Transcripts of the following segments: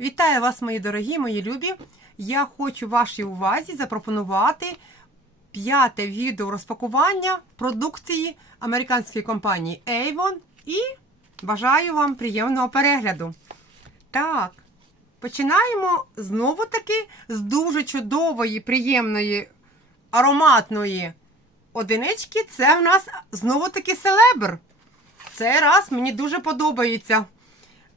Вітаю вас, мої дорогі, мої любі. Я хочу вашій увазі запропонувати п'яте відео розпакування продукції американської компанії Avon і бажаю вам приємного перегляду. Так, починаємо знову таки з дуже чудової, приємної, ароматної одинички. Це в нас знову таки селебр. Цей раз мені дуже подобається.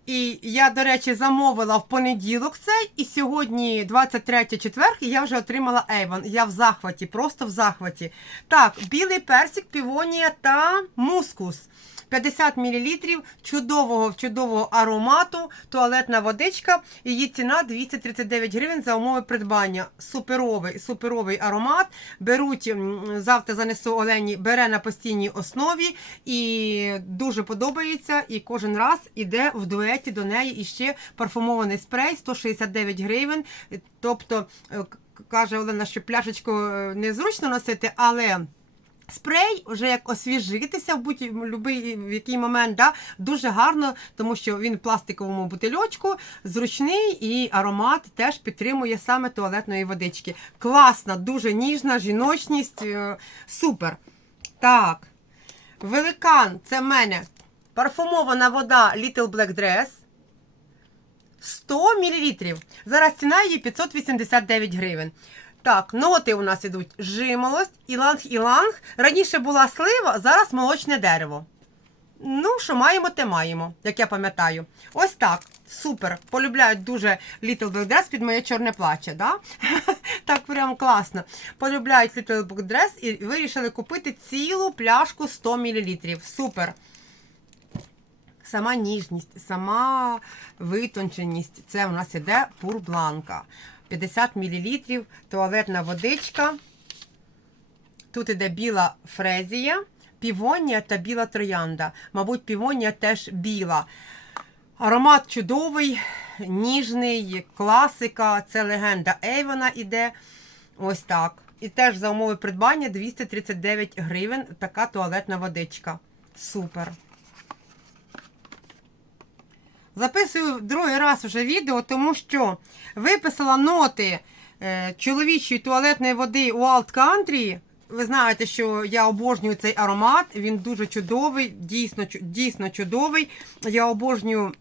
І я, до речі, замовила в понеділок цей, і сьогодні, 23 четверг, і я вже отримала Avon. Я в захваті, просто в захваті. Так, білий персик, півонія та мускус. 50 мл чудового чудового аромату, туалетна водичка. Її ціна 239 гривень за умови придбання. Суперовий, суперовий аромат. Беруть завтра занесу Олені, бере на постійній основі і дуже подобається. І кожен раз іде в дуеті до неї іще парфумований спрей 169 гривень. Тобто е, каже Олена, що пляшечку е, незручно носити, але. Спрей вже як освіжитися в будь-який момент, да, дуже гарно, тому що він в пластиковому бутильочку, зручний і аромат теж підтримує саме туалетної водички. Класна, дуже ніжна, жіночність, е, супер. Так, великан, це в мене парфумована вода Little Black Dress. 100 мл. Зараз ціна її 589 гривень. Так, ноти у нас ідуть жимолость, іланг-іланг. Раніше була слива, зараз молочне дерево. Ну, що маємо, те маємо, як я пам'ятаю. Ось так. Супер. Полюбляють дуже Little Black Dress під моє чорне плаче. Да? так прям класно. Полюбляють Little Black Dress і вирішили купити цілу пляшку 100 мл. Супер. Сама ніжність, сама витонченість. Це у нас іде пурбланка. 50 мл, туалетна водичка. Тут іде біла фрезія, півонія та біла троянда. Мабуть, півонія теж біла. Аромат чудовий, ніжний, класика. Це легенда Ейвона іде. Ось так. І теж за умови придбання 239 гривень така туалетна водичка. Супер. Записую другий раз вже відео, тому що виписала ноти е, чоловічої туалетної води Wild Country. Ви знаєте, що я обожнюю цей аромат. Він дуже чудовий, дійсно, дійсно чудовий. Я обожнюю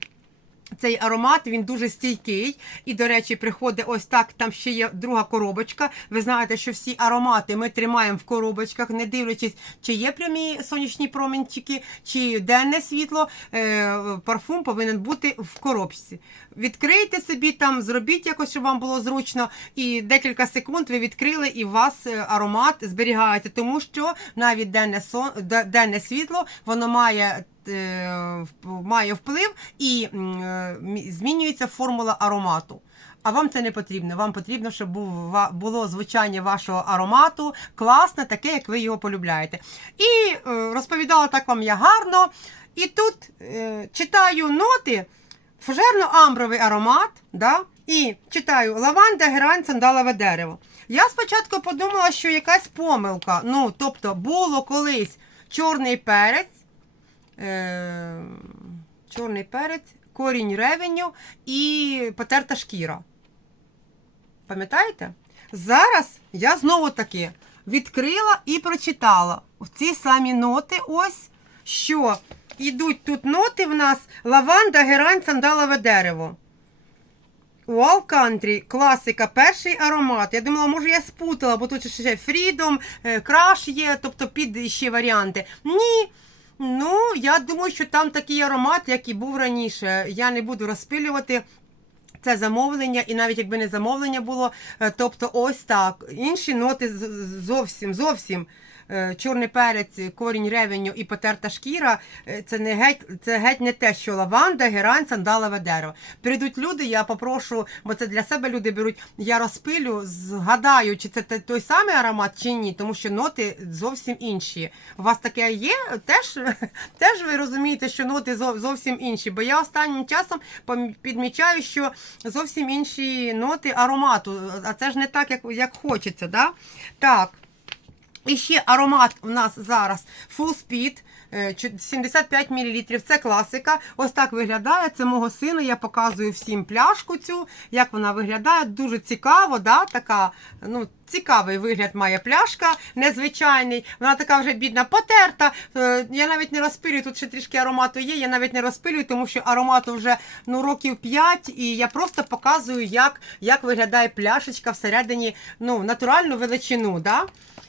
цей аромат, він дуже стійкий. І, до речі, приходить ось так. Там ще є друга коробочка. Ви знаєте, що всі аромати ми тримаємо в коробочках, не дивлячись, чи є прямі сонячні промінчики, чи денне світло. Е, парфум повинен бути в коробці. Відкрийте собі там, зробіть якось, щоб вам було зручно, і декілька секунд ви відкрили, і у вас е, аромат зберігається, тому що навіть денне сон, денне світло воно має. Е, Має вплив і е, мі- змінюється формула аромату. А вам це не потрібно. Вам потрібно, щоб було звучання вашого аромату класне, таке, як ви його полюбляєте. І е, розповідала так вам я гарно. І тут читаю ноти, фужерно-амбровий аромат, да? і читаю лаванда, герань, сандалове дерево. Я спочатку подумала, що якась помилка. Ну, тобто, було колись чорний перець, е, чорний перець, корінь ревеню і потерта шкіра. Пам'ятаєте? Зараз я знову таки відкрила і прочитала в ці самі ноти. Ось що йдуть тут ноти в нас лаванда, герань, сандалове дерево. Wall Country, класика, перший аромат. Я думала, може я спутала, бо тут ще Freedom, е, Crush є, тобто під ще варіанти. Ні. Ну, я думаю, що там такий аромат, як і був раніше. Я не буду розпилювати. Це замовлення, і навіть якби не замовлення було, е, тобто ось так. Інші ноти зовсім зовсім. Е, Чорний перець, корінь ревеню і потерта шкіра е, це не геть, це геть не те, що лаванда, герань, сандалове дерево. Прийдуть люди, я попрошу, бо це для себе люди беруть. Я розпилю, згадаю, чи це той самий аромат, чи ні, тому що ноти зовсім інші. У вас таке є? Теж, теж ви розумієте, що ноти зовсім інші. Бо я останнім часом підмічаю, що зовсім інші ноти аромату. А це ж не так, як, як хочеться. Да? Так. І ще аромат у нас зараз Full Speed. Е, 75 мл. Це класика. Ось так виглядає. Це мого сина. Я показую всім пляшку цю, як вона виглядає. Дуже цікаво, да? така, ну, цікавий вигляд має пляшка, незвичайний. Вона така вже бідна, потерта. Е, Я навіть не розпилюю, тут ще трішки аромату є. Я навіть не розпилюю, тому що аромату вже ну, років 5, і я просто показую, як, як виглядає пляшечка всередині ну, натуральну величину. Да?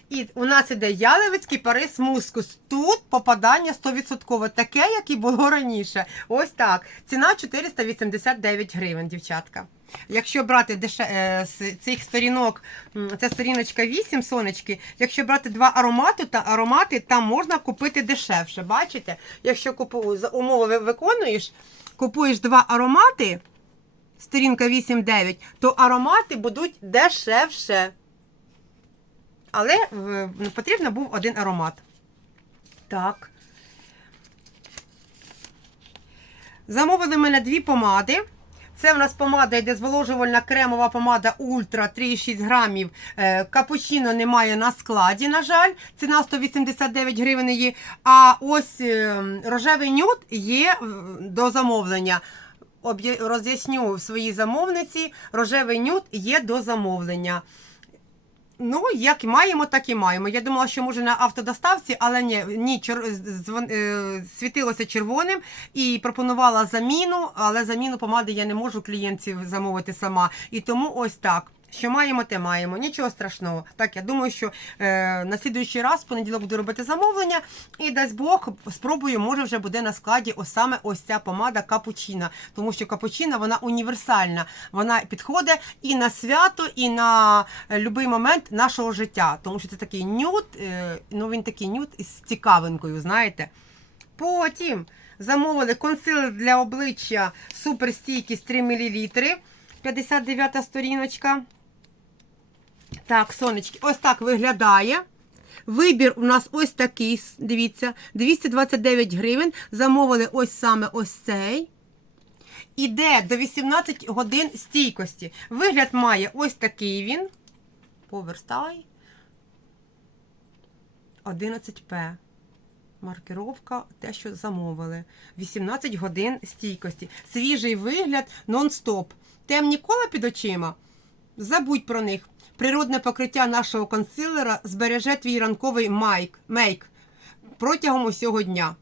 І у нас іде яловицький парис мускус. Тут попадання 100%, таке, як і було раніше. Ось так. Ціна 489 гривень, дівчатка. Якщо брати деше... е, з цих сторінок, це сторіночка 8 сонечки. Якщо брати два аромати, та аромати там можна купити дешевше. Бачите? Якщо купу... умови виконуєш, купуєш два аромати, сторінка 8-9, то аромати будуть дешевше. Але е, потрібно був один аромат. Так. Замовили в мене дві помади. Це в нас помада йде зволожувальна кремова помада Ультра 3,6 грамів. Е, Капучино немає на складі, на жаль. Ціна 189 гривень її. А ось е, рожевий нюд є е, до замовлення. Роз'ясню своїй замовниці. Рожевий нюд є до замовлення. Ну, як маємо, так і маємо. Я думала, що може на автодоставці, але ні, ні чер... звон- е, світилося червоним і пропонувала заміну, але заміну помади я не можу клієнтів замовити сама. І тому ось так. Що маємо, те маємо. Нічого страшного. Так, я думаю, що е, на слідуючий раз в понеділок буду робити замовлення, і дасть Бог, спробую, може вже буде на складі ось саме ось ця помада капучина. Тому що капучина вона універсальна. Вона підходить і на свято, і на будь-який момент нашого життя. Тому що це такий нюд, е, ну він такий нюд із цікавинкою, знаєте. Потім замовили консилер для обличчя суперстійкість 3 мл. 59 сторіночка. Так, сонечки, ось так виглядає. Вибір у нас ось такий, дивіться, 229 гривень. Замовили ось саме ось цей. Іде до 18 годин стійкості. Вигляд має ось такий він. Поверстай. 11П. Маркировка, те, що замовили. 18 годин стійкості. Свіжий вигляд нон-стоп. Темні кола під очима. Забудь про них. Природне покриття нашого консилера збереже твій ранковий майк, мейк протягом усього дня.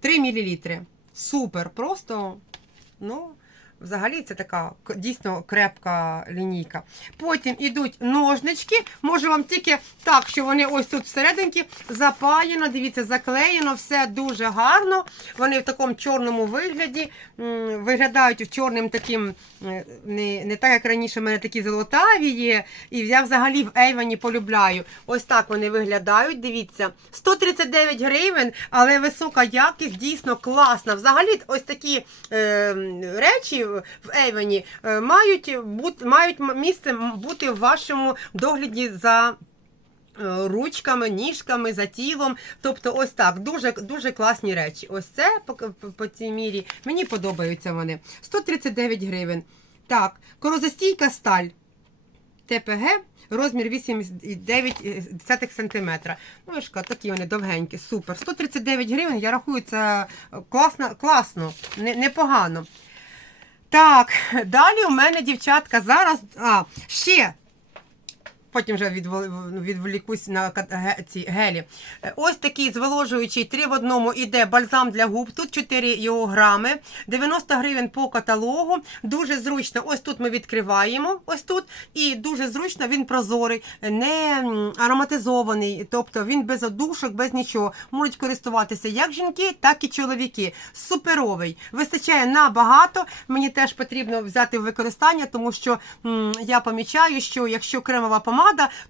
3 мл. Супер. Просто, ну, взагалі це така дійсно крепка лінійка. Потім ідуть ножнички. Можу вам тільки так, що вони ось тут всерединки запаяно, дивіться, заклеєно, все дуже гарно. Вони в такому чорному вигляді виглядають в чорним таким, е, не, не так, як раніше, в мене такі золотаві є. І я взагалі в Ейвані полюбляю. Ось так вони виглядають. Дивіться, 139 гривень, але висока якість, дійсно класна. Взагалі, ось такі е, речі в Ейвані е, мають, бути, мають місце бути в вашому догляді за. е, Ручками, ніжками, за тілом. Тобто, ось так. Дуже дуже класні речі. Ось це по, по, по цій мірі. Мені подобаються вони. 139 гривень. Так, корозостійка сталь. ТПГ, розмір 8,9 см. Ну, ж такі вони довгенькі, супер. 139 гривень, я рахую, це класно, класно не- непогано. Так, далі у мене дівчатка зараз. А, ще. Потім вже відволікусь на ці гелі. Е, Ось такий зволожуючий 3 в одному іде бальзам для губ. Тут 4 його грами, 90 гривень по каталогу. Дуже зручно. Ось тут ми відкриваємо. Ось тут. І дуже зручно він прозорий, не ароматизований. Тобто він без одушок, без нічого. Можуть користуватися як жінки, так і чоловіки. Суперовий. Вистачає набагато. Мені теж потрібно взяти в використання, тому що м, я помічаю, що якщо кремова помада,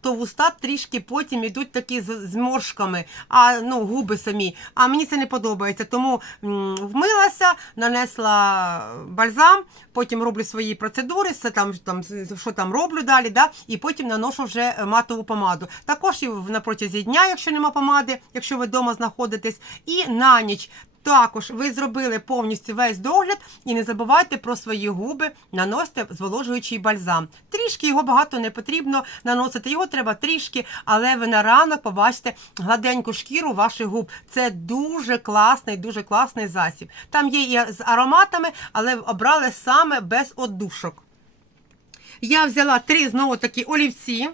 то вуста трішки потім йдуть такі з зморшками, а ну губи самі. А мені це не подобається. Тому вмилася, нанесла бальзам, потім роблю свої процедури, все там, там що там роблю далі, да, і потім наношу вже матову помаду. Також і на протязі дня, якщо нема помади, якщо ви вдома знаходитесь, і на ніч. Також ви зробили повністю весь догляд і не забувайте про свої губи, наносите зволожуючий бальзам. Трішки його багато не потрібно наносити, його треба трішки, але ви на ранок побачите гладеньку шкіру ваших губ. Це дуже класний, дуже класний засіб. Там є і з ароматами, але обрали саме без одушок. Я взяла три знову такі олівці.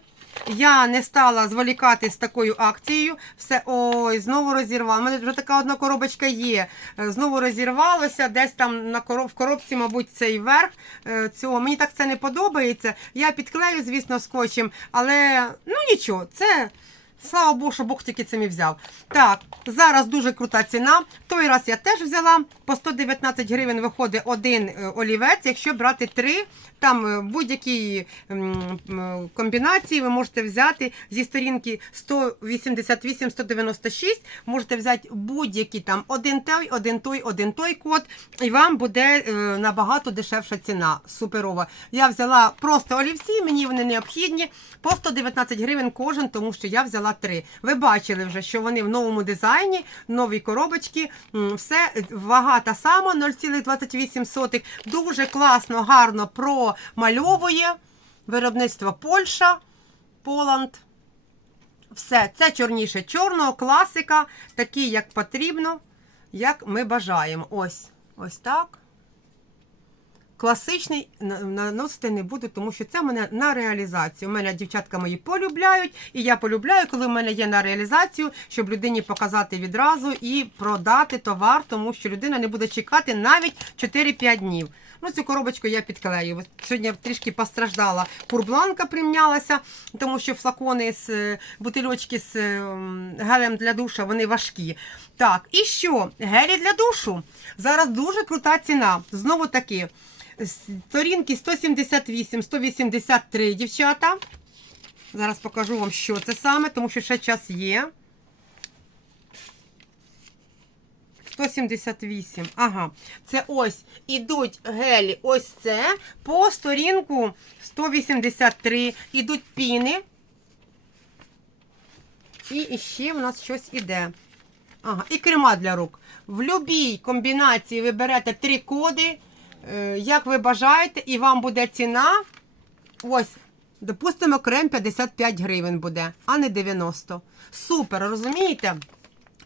Я не стала зволікати з такою акцією. Все, ой, знову розірвала. У мене вже така одна коробочка є. Е, Знову розірвалося, десь там на короб, в коробці, мабуть, цей верх е, цього. Мені так це не подобається. Я підклею, звісно, скотчем, але ну нічого, це. Слава Богу, що Бог тільки цим і взяв. Так, зараз дуже крута ціна. Той раз я теж взяла. По 119 гривень виходить один е, олівець. Якщо брати три, там е, будь-які м, м, комбінації ви можете взяти зі сторінки 188-196, можете взяти будь-які там один той, один той, один той код, і вам буде е, набагато дешевша ціна. Суперова. Я взяла просто олівці, мені вони необхідні. По 119 гривень кожен, тому що я взяла три. Ви бачили вже, що вони в новому дизайні, нові коробочки. Все вага та сама 0,28. Дуже класно, гарно промальовує. Виробництво Польща, Поланд. Все, це чорніше чорного, класика, такий, як потрібно, як ми бажаємо. Ось, ось так. Класичний наносити не буду, тому що це в мене на реалізацію. У мене дівчатка мої полюбляють, і я полюбляю, коли в мене є на реалізацію, щоб людині показати відразу і продати товар, тому що людина не буде чекати навіть 4-5 днів. Ну, цю коробочку я підклею. Сьогодні трішки постраждала. Пурбланка примнялася, тому що флакони з е, бутильочки з е, гелем для душа, вони важкі. Так, і що? Гелі для душу. Зараз дуже крута ціна. Знову таки. Сторінки 178-183, дівчата. Зараз покажу вам, що це саме, тому що ще час є. 178. Ага. Це ось ідуть гелі. Ось це. По сторінку 183. Ідуть піни. І ще в нас щось іде. Ага, і крема для рук. В будь-якій комбінації ви берете три коди, як ви бажаєте, і вам буде ціна. Ось, допустимо, крем 55 гривень буде, а не 90. Супер, розумієте?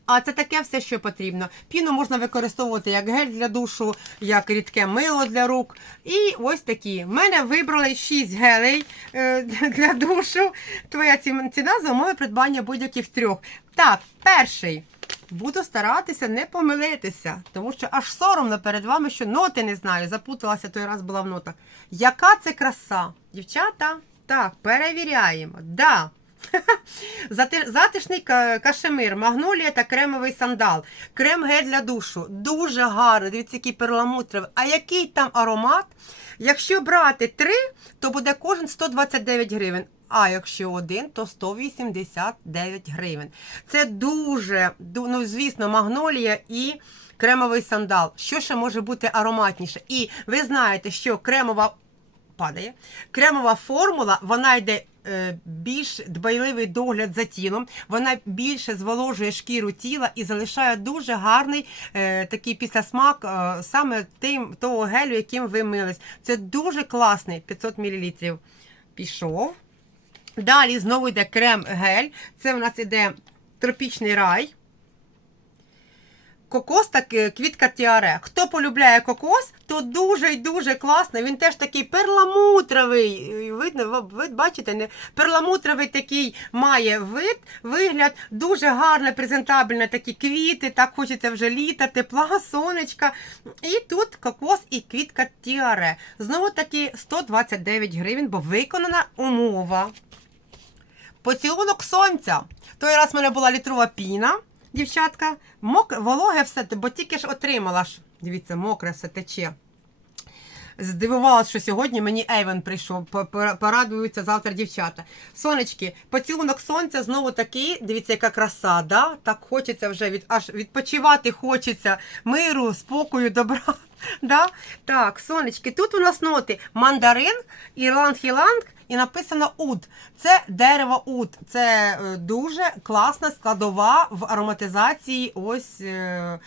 А це таке все, що потрібно. Піну можна використовувати як гель для душу, як рідке мило для рук. І ось такі. В мене вибрали 6 гелей е, для душу. Твоя ціна за умови придбання будь-яких трьох. Так, перший. Буду старатися не помилитися, тому що аж соромно перед вами, що ноти не знаю. Запуталася той раз була в нотах. Яка це краса? Дівчата? Так, перевіряємо. Да. Затишний кашемир, магнолія та кремовий сандал. Крем гель для душу. Дуже гарно. Дивіться, який перламутровий. А який там аромат? Якщо брати три, то буде кожен 129 гривень. А якщо один, то 189 гривень. Це дуже, ну звісно, магнолія і кремовий сандал. Що ще може бути ароматніше? І ви знаєте, що кремова падає. Кремова формула, вона йде е, більш дбайливий догляд за тілом, вона більше зволожує шкіру тіла і залишає дуже гарний е, такий післясмак е, саме тим того гелю, яким ви мились. Це дуже класний 500 мл. Пішов. Далі знову йде крем-гель. Це в нас іде тропічний рай. Кокос так квітка тіаре. Хто полюбляє кокос, то дуже і дуже класно. Він теж такий перламутровий. Е, Видно, ви- бачите, не перламутровий такий має вид, вигляд, дуже гарне, презентабельне такі квіти. Так хочеться вже літа, тепла, сонечка. І тут кокос і квітка тіаре. Знову таки 129 гривень, бо виконана умова. Поцілунок сонця. Той раз в мене була літрова піна, дівчатка. Мок, вологе все, бо тільки ж отримала ж. Дивіться, мокре все тече. Здивувалася, що сьогодні мені Ейвен прийшов. Порадуються завтра дівчата. Сонечки, поцілунок сонця знову такий. Дивіться, яка краса. Да? Так хочеться вже від аж відпочивати хочеться миру, спокою, добра. Да? Так, сонечки, тут у нас ноти мандарин, ірланд-хіланг і написано уд. Це дерево уд. Це е, дуже класна складова в ароматизації. Ось е,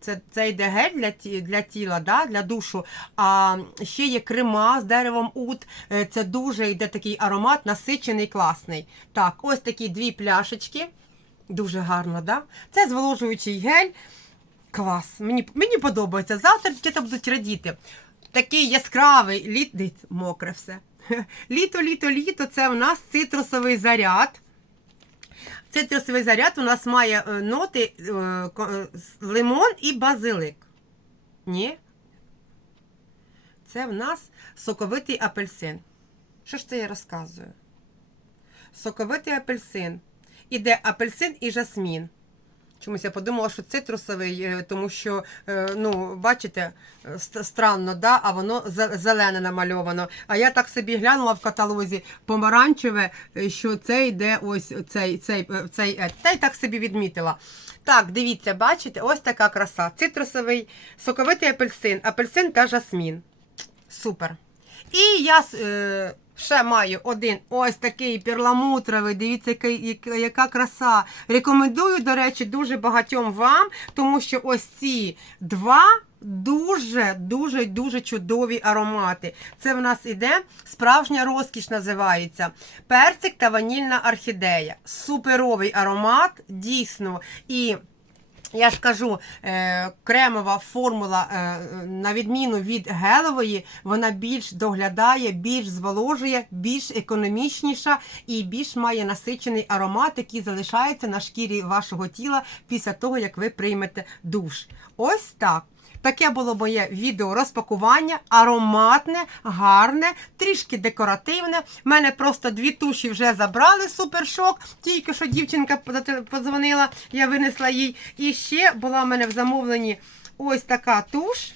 це, це йде гель для, для тіла, да? для душу. А ще є крема з деревом уд. Е, Це дуже йде такий аромат, насичений, класний. Так, ось такі дві пляшечки. Дуже гарно, да? Це зволожуючий гель. Клас. Мені, мені подобається. Завтра дівчата будуть радіти. Такий яскравий літ, мокре все. Літо, літо, літо це у нас цитрусовий заряд. Цитрусовий заряд у нас має е, ноти е, е, лимон і базилик. Ні? Це в нас соковитий апельсин. Що ж це я розказую? Соковитий апельсин. Іде апельсин і жасмін. Чомусь я подумала, що цитрусовий, е, тому що, е, ну, бачите, е, странно, да? а воно зелене намальовано. А я так собі глянула в каталозі помаранчеве, що це йде ось цей, цей, цей, та й так собі відмітила. Так, дивіться, бачите, ось така краса. Цитрусовий, соковитий апельсин, апельсин та жасмін. Супер. І я е, ще маю один ось такий перламутровий. Дивіться, яка, яка краса. Рекомендую, до речі, дуже багатьом вам, тому що ось ці два. Дуже, дуже, дуже чудові аромати. Це в нас іде справжня розкіш називається. Персик та ванільна орхідея. Суперовий аромат, дійсно. І я ж кажу, е, кремова формула, е, на відміну від гелової, вона більш доглядає, більш зволожує, більш економічніша і більш має насичений аромат, який залишається на шкірі вашого тіла після того, як ви приймете душ. Ось так. Таке було моє відео розпакування, ароматне, гарне, трішки декоративне. У мене просто дві туші вже забрали супершок. Тільки що дівчинка подзвонила, я винесла їй. І ще була в мене в замовленні ось така туш.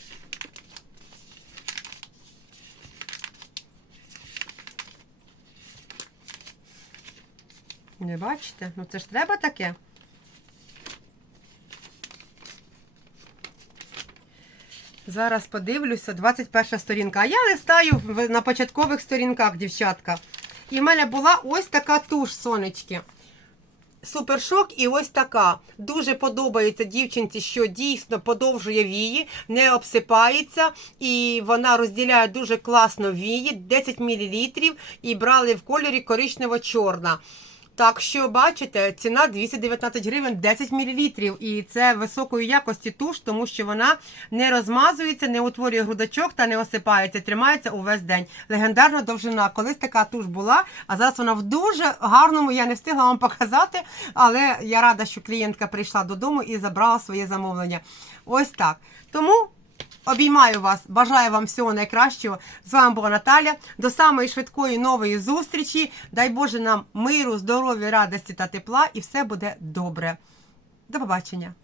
Не бачите? Ну це ж треба таке. Зараз подивлюся, 21 сторінка. А я листаю на початкових сторінках, дівчатка. І в мене була ось така туш, сонечки. Супершок і ось така. Дуже подобається дівчинці, що дійсно подовжує вії, не обсипається, і вона розділяє дуже класно вії, 10 мл, і брали в кольорі коричнево-чорна. Так що, бачите, ціна 219 гривень 10 мл. І це високої якості туш, тому що вона не розмазується, не утворює грудочок та не осипається, тримається увесь день. Легендарна довжина. Колись така туш була, а зараз вона в дуже гарному. Я не встигла вам показати, але я рада, що клієнтка прийшла додому і забрала своє замовлення. Ось так. Тому. Обіймаю вас, бажаю вам всього найкращого. З вами була Наталя. До самої швидкої нової зустрічі. Дай Боже нам миру, здоров'я, радості та тепла, і все буде добре. До побачення.